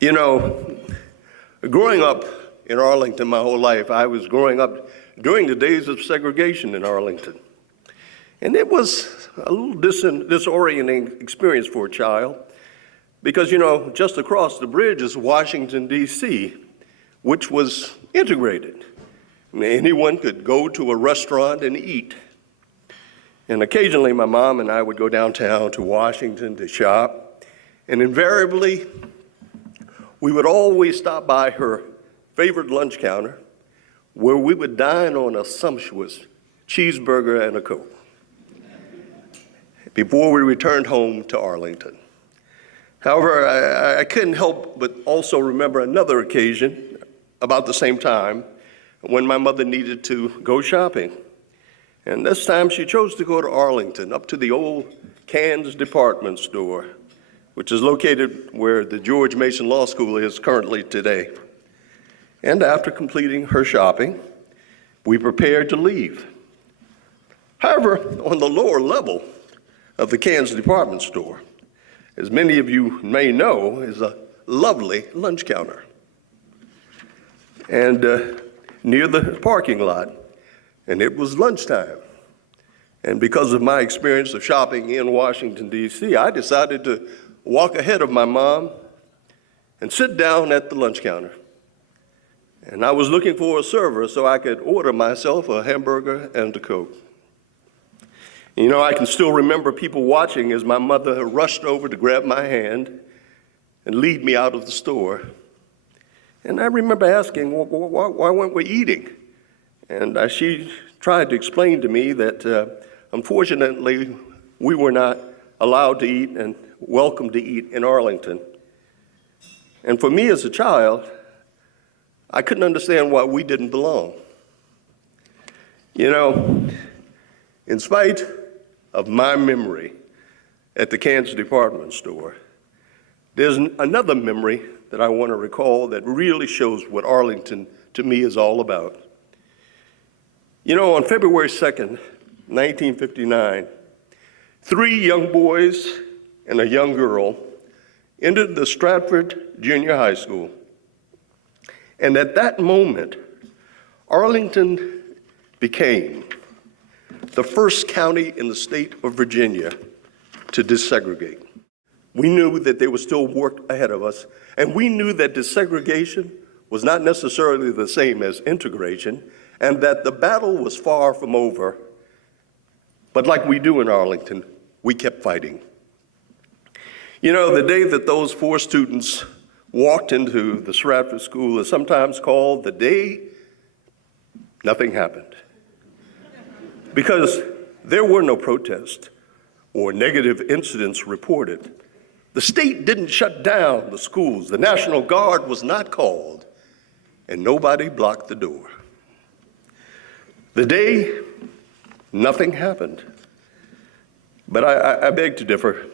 You know, growing up in Arlington my whole life, I was growing up during the days of segregation in Arlington. And it was a little disorienting experience for a child because, just across the bridge is Washington, D.C., which was integrated. Anyone could go to a restaurant and eat. And occasionally my mom and I would go downtown to Washington to shop. And invariably, we would always stop by her favorite lunch counter where we would dine on a sumptuous cheeseburger and a Coke before we returned home to Arlington. However, I couldn't help but also remember another occasion about the same time when my mother needed to go shopping. And this time she chose to go to Arlington, up to the old Cairns department store, which is located where the George Mason Law School is currently today. And after completing her shopping, we prepared to leave. However, on the lower level of the Cairns department store, as many of you may know, is a lovely lunch counter. And near the parking lot, and it was lunchtime. And because of my experience of shopping in Washington, D.C., I decided to walk ahead of my mom and sit down at the lunch counter. And I was looking for a server so I could order myself a hamburger and a Coke. I can still remember people watching as my mother rushed over to grab my hand and lead me out of the store. And I remember asking, why weren't we eating? And she tried to explain to me that unfortunately we were not allowed to eat and welcome to eat in Arlington. And for me as a child, I couldn't understand why we didn't belong. In spite of my memory at the Cairns department store, there's another memory that I want to recall that really shows what Arlington to me is all about. On February 2nd, 1959, 3 young boys and a young girl entered the Stratford Junior High School. And at that moment, Arlington became the first county in the state of Virginia to desegregate. We knew that there was still work ahead of us, and we knew that desegregation was not necessarily the same as integration, and that the battle was far from over. But like we do in Arlington, we kept fighting. The day that those 4 students walked into the Stratford School is sometimes called the day nothing happened. Because there were no protests or negative incidents reported. The state didn't shut down the schools. The National Guard was not called, and nobody blocked the door. The day nothing happened. But I beg to differ.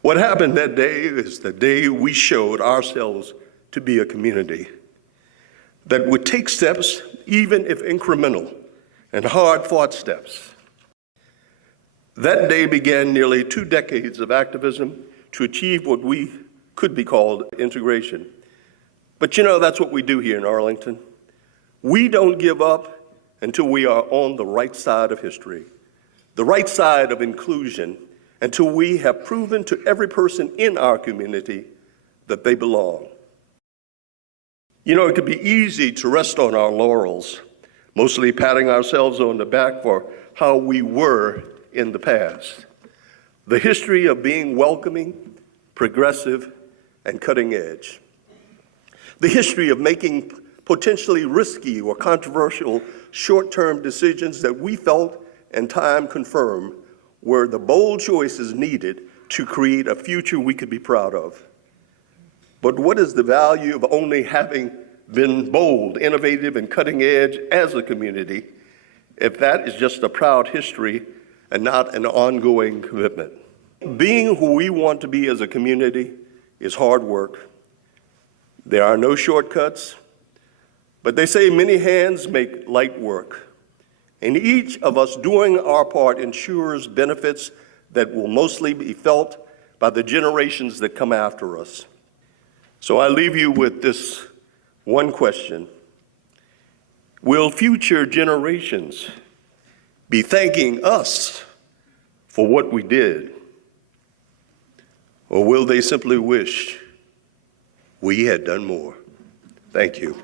What happened that day is the day we showed ourselves to be a community that would take steps, even if incremental, and hard-fought steps. That day began nearly 2 decades of activism to achieve what we could be called integration. But that's what we do here in Arlington. We don't give up until we are on the right side of history, the right side of inclusion, until we have proven to every person in our community that they belong. It could be easy to rest on our laurels, mostly patting ourselves on the back for how we were in the past. The history of being welcoming, progressive, and cutting edge. The history of making potentially risky or controversial short-term decisions that we felt and time confirmed were the bold choices needed to create a future we could be proud of. But what is the value of only having been bold, innovative, and cutting edge as a community if that is just a proud history and not an ongoing commitment? Being who we want to be as a community is hard work. There are no shortcuts, but they say many hands make light work. And each of us doing our part ensures benefits that will mostly be felt by the generations that come after us. So I leave you with this one question. Will future generations be thanking us for what we did? Or will they simply wish we had done more? Thank you.